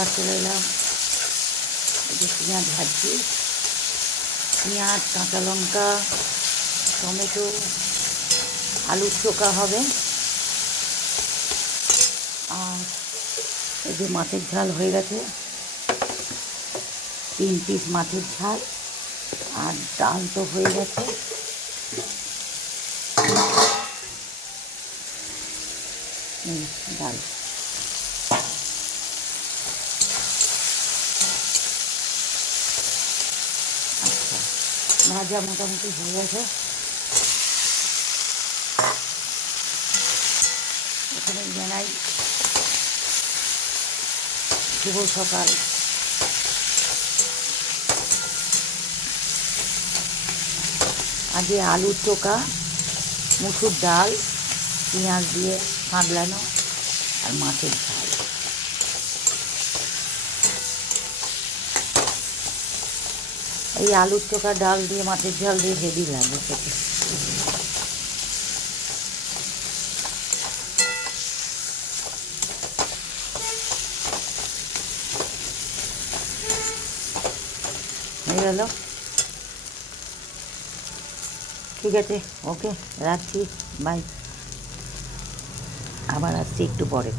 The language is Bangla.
রান্নাঘর চলে এলাম। এই যে পেঁয়াজ ভাজছি, পেঁয়াজ, কাঁচা লঙ্কা, টমেটো, আলুর চোখা হবে। আর এই যে মাছের ঝাল হয়ে গেছে, 3 পিস মাছের ঝাল। আর ডাল তো হয়ে গেছে। ডাল আচ্ছা, ভাজা মোটামুটি হয়ে গেছে। এখানে জানাই শুভ সকাল। আজকে আলুর চোখা, মুসুর ডাল, পেঁয়াজ দিয়ে সাঁতলানো আর মাছের ঝাল। এই আলুর চোখা ডাল দিয়ে মাছের ঝাল দিয়ে হেভি লাগে খেতে। হয়ে গেল, ঠিক আছে, ওকে রাখছি, বাই। আবার আসছি একটু পরে।